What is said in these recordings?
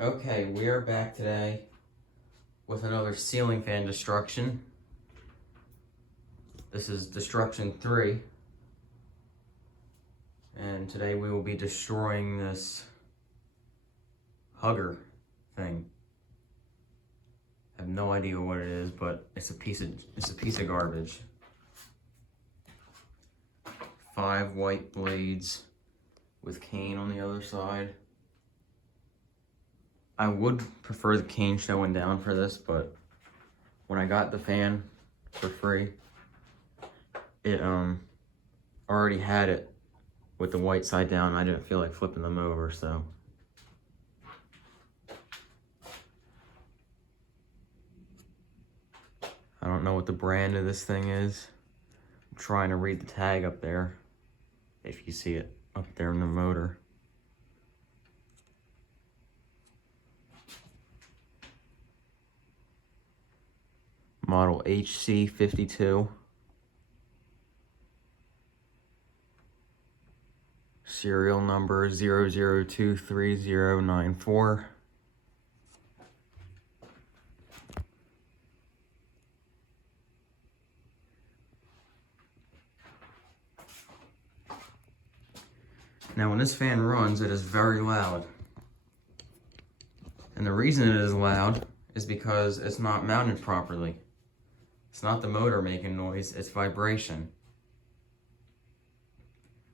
Okay, we are back today with another ceiling fan destruction. This is destruction 3. And today we will be destroying this Hugger thing. I have no idea what it is, but it's a piece of garbage. 5 white blades with cane on the other side. I would prefer the cane showing down for this, but when I got the fan for free, it already had it with the white side down. I didn't feel like flipping them over, so. I don't know what the brand of this thing is. I'm trying to read the tag up there, if you see it up there in the motor. Model HC52. Serial number 00230094. Now when this fan runs, it is very loud. And the reason it is loud is because it's not mounted properly. It's not the motor making noise, it's vibration.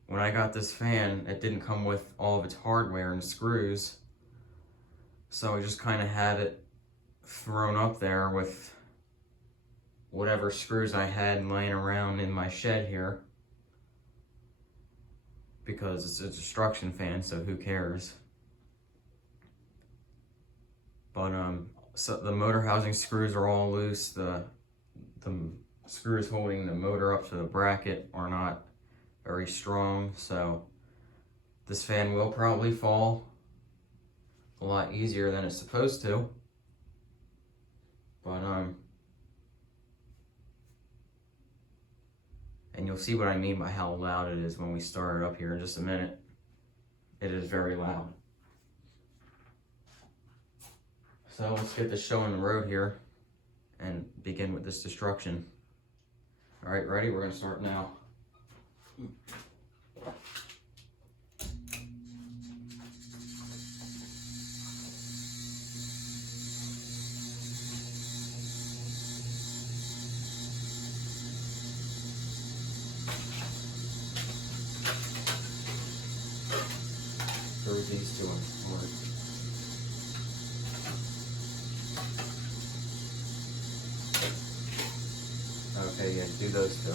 When I got this fan, it didn't come with all of its hardware and screws. So I just kind of had it thrown up there with whatever screws I had laying around in my shed here. Because it's a destruction fan, so who cares? But so the motor housing screws are all loose. The screws holding the motor up to the bracket are not very strong, so this fan will probably fall a lot easier than it's supposed to. But and you'll see what I mean by how loud it is when we start it up here in just a minute. It is very loud. So let's get this show on the road here and begin with this destruction. All right, ready? We're gonna start now. Throw these two in. Okay, yeah, do those two.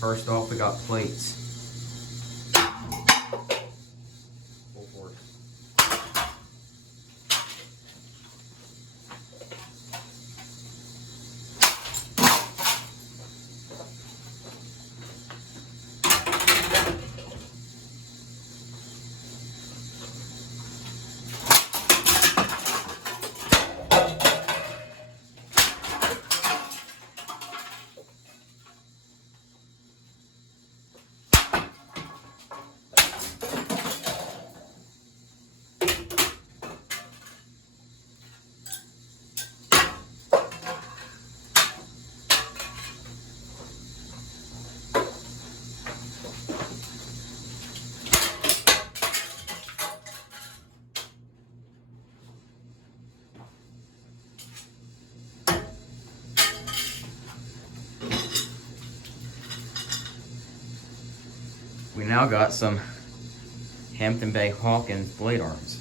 First off, we got plates. Full force. We now got some Hampton Bay Hawkins blade arms.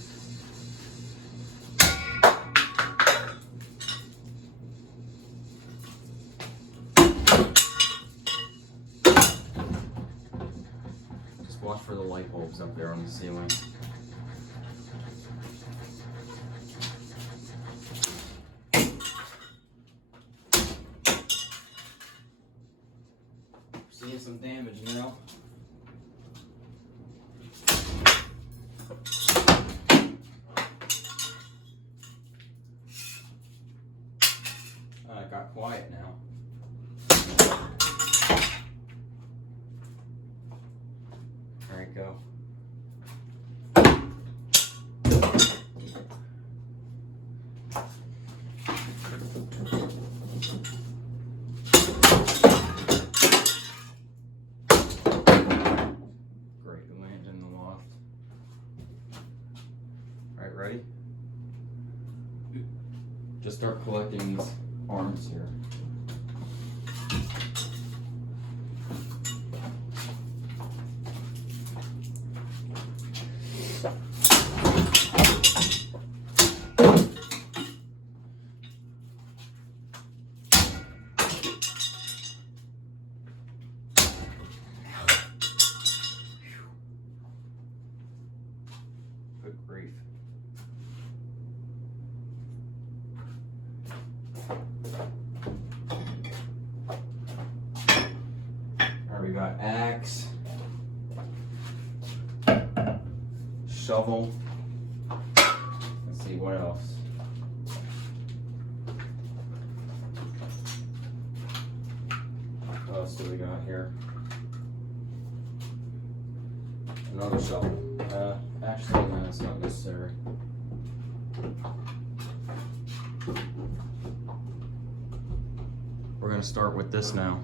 Just watch for the light bulbs up there on the ceiling. Seeing some damage now. It got quiet now. go. Great, it landed in the loft. Alright, ready? Just start collecting these arms here. Good grief. Alright, we got axe, shovel. Let's see what else. What else do we got here? Another shovel. Actually, no, that's not necessary. We're gonna start with this now.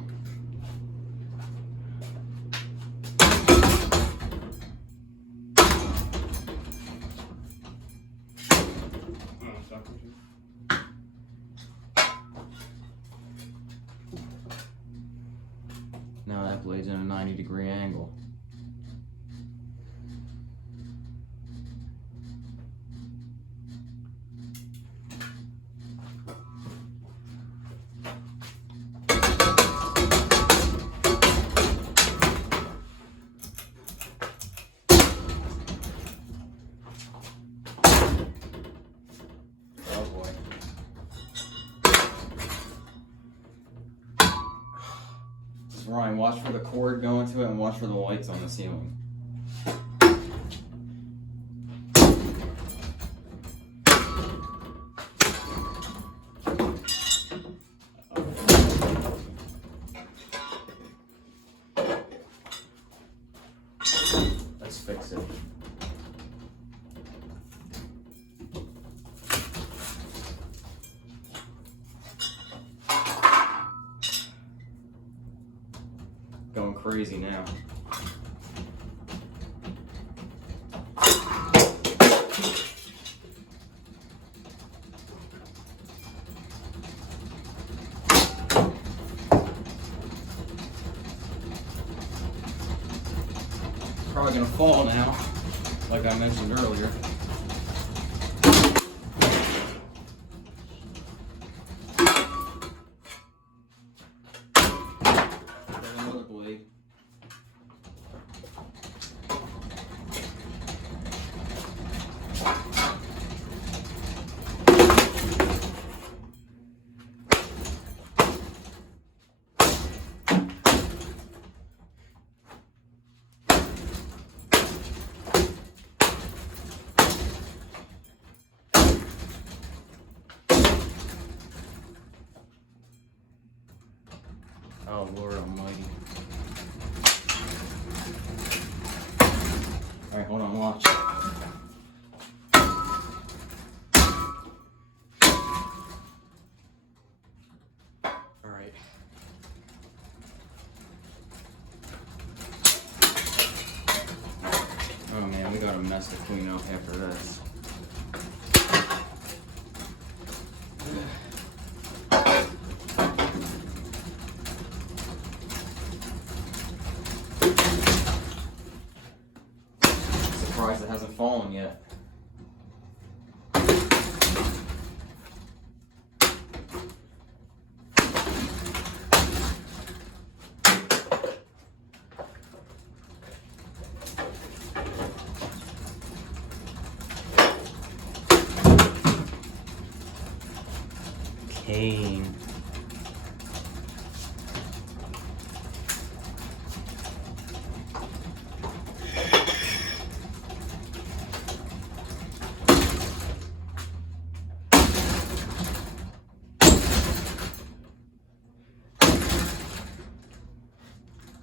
Now that blade's in a 90-degree angle. Ryan, watch for the cord going to it and watch for the lights on the ceiling. Let's fix it. Going crazy now. Probably gonna fall now, like I mentioned earlier. Another blade. Oh, Lord Almighty. Alright, hold on, watch. Alright. Oh man, we got a mess to clean up after this. Surprised it hasn't fallen yet. Cane.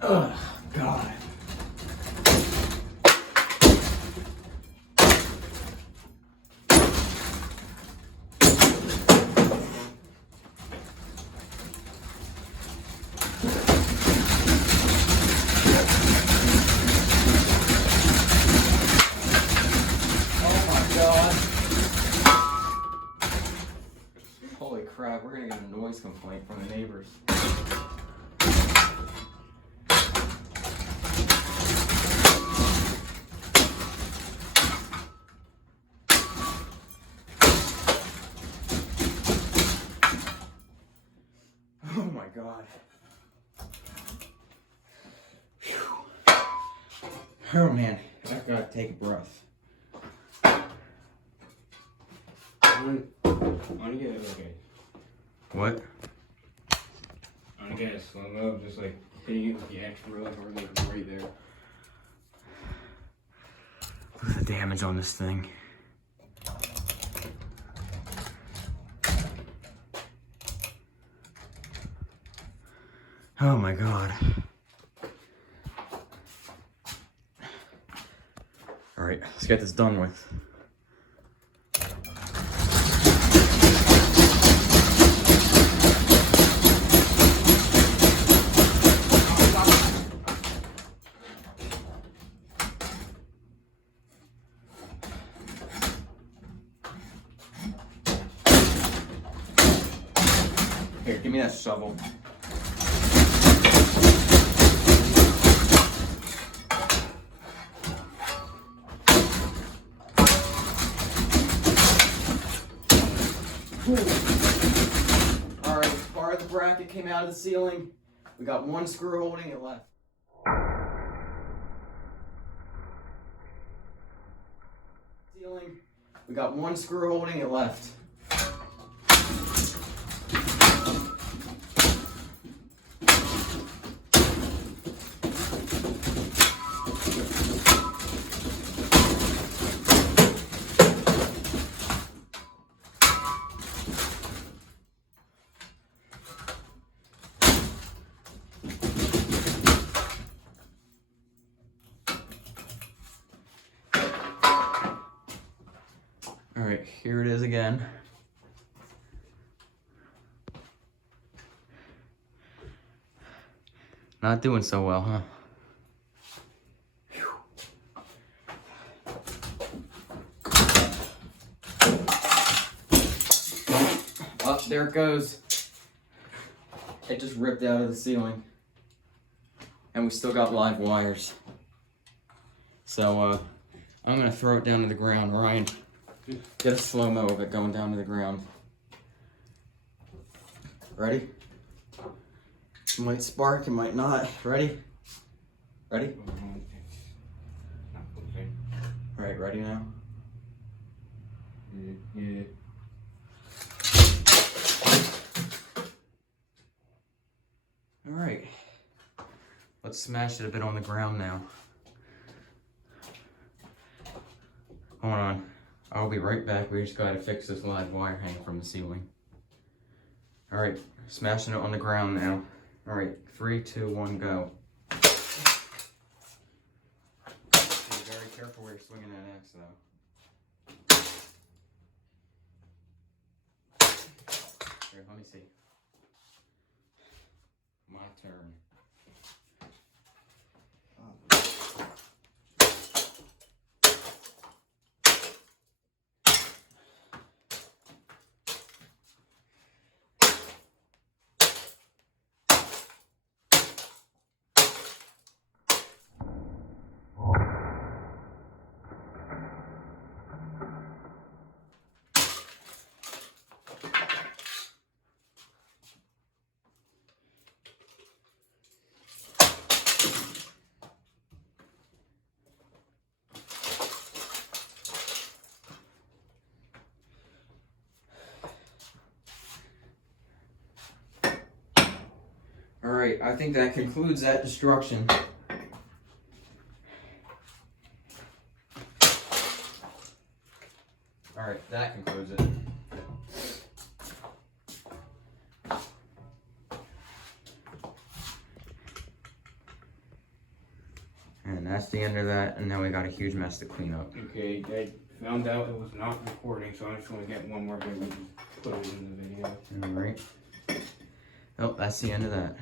Oh, God. Oh man, I've got to take a breath. Okay. What? I'm gonna get a slow-mo, just like hitting it with the action really hard, like right there. Look at the damage on this thing. Oh my god. Alright, let's get this done with. Here, give me that shovel. Alright, part of the bracket came out of the ceiling. We got one screw holding it left. We got one screw holding it left. All right, here it is again. Not doing so well, huh? Oh, there it goes. It just ripped out of the ceiling. And we still got live wires. So, I'm gonna throw it down to the ground. Ryan, get a slow-mo of it going down to the ground. Ready? It might spark, it might not. Ready? Ready? Alright, ready now? Yeah. Alright. Let's smash it a bit on the ground now. Hold on. I'll be right back. We just gotta fix this live wire hanging from the ceiling. Alright, smashing it on the ground now. Alright, 3, 2, 1, go. Be very careful where you're swinging that axe though. Here, let me see. My turn. Alright, I think that concludes that destruction. Alright, that concludes it. And that's the end of that, and now we got a huge mess to clean up. Okay, I found out it was not recording, so I just want to get one more bit and put it in the video. Alright. Oh, that's the end of that.